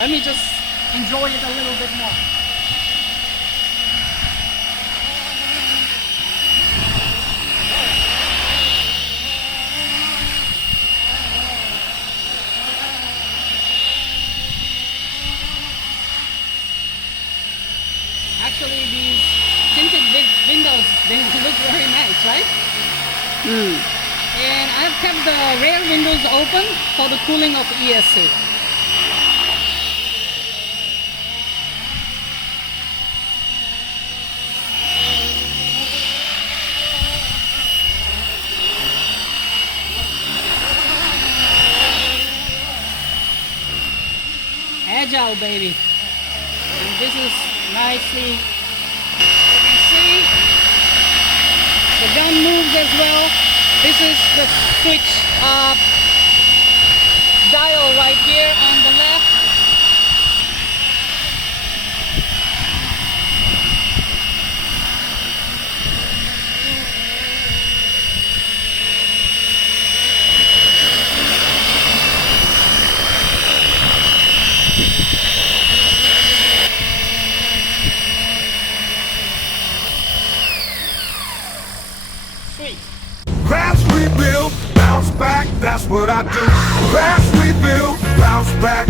Let me just enjoy it a little bit more. Actually, these tinted windows, they look very nice, right? And I've kept the rear windows open for the cooling of ESC. Agile, baby. And this is nicely, you can see the gun moves as well. This is the switch dial right here on the left. Crash, rebuild, bounce back, that's what I do. Crash, rebuild, bounce back,